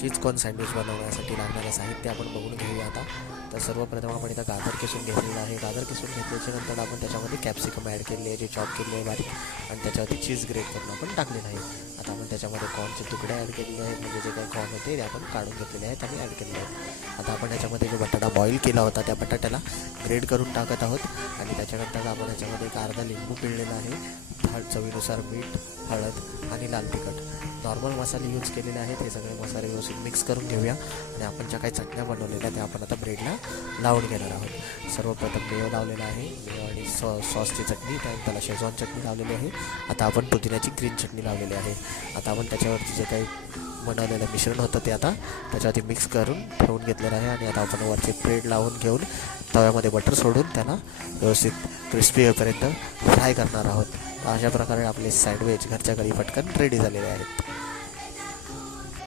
Cheese corn sandwich बनवण्यासाठी लागणारं साहित्य आपण बघून घेऊया आता. तर सर्वप्रथम आपण इथं गाजर किसून घेतलेलं आहे. गाजर किसून घेतल्याच्या नंतर आपण त्याच्यामध्ये कॅप्सिकम ॲड केले आहे, जे चॉप केले आहे बारीक, आणि त्याच्यावरती चीज ग्रेट करून आपण टाकलेलं आहे. आता आपण त्याच्यामध्ये कॉर्नचे तुकडे ॲड केलेले आहेत, म्हणजे जे काही कॉर्न होते ते आपण काढून घेतलेले आहेत आणि ॲड केलेले आहेत. आता आपण याच्यामध्ये जो बटाटा बॉईल केला होता त्या बटाट्याला ग्रेड करून टाकत आहोत, आणि त्याच्यानंतर आपण याच्यामध्ये एक अर्धा लिंबू पिळलेला आहे, चवीनुसार मीठ, हळद आणि लाल तिखट, नॉर्मल मसाले यूज केलेले आहेत. हे सगळे मसाले व्यवस्थित मिक्स करून घेऊया, आणि आपण ज्या काही चटण्या बनवलेल्या त्या आपण आता ब्रेडला लावून घेणार आहोत. सर्वप्रथम मेयो लावलेला आहे, मेयो आणि सॉसची चटणी, त्याला शेजवान चटणी लावलेली आहे. आता आपण पुदिन्याची ग्रीन चटणी लावलेली आहे. आता आपण त्याच्यावरती जे काही बनवलेलं मिश्रण होतं ते आता त्याच्यावरती मिक्स करून ठेवून घेतलेलं आहे, आणि आता आपण वरचे ब्रेड लावून घेऊन तव्यामध्ये बटर सोडून त्याला व्यवस्थित क्रिस्पी होईपर्यंत फ्राय करणार आहोत. अशा प्रकारे आपले सँडविच घरच्या घरी पटकन रेडी झालेले आहेत.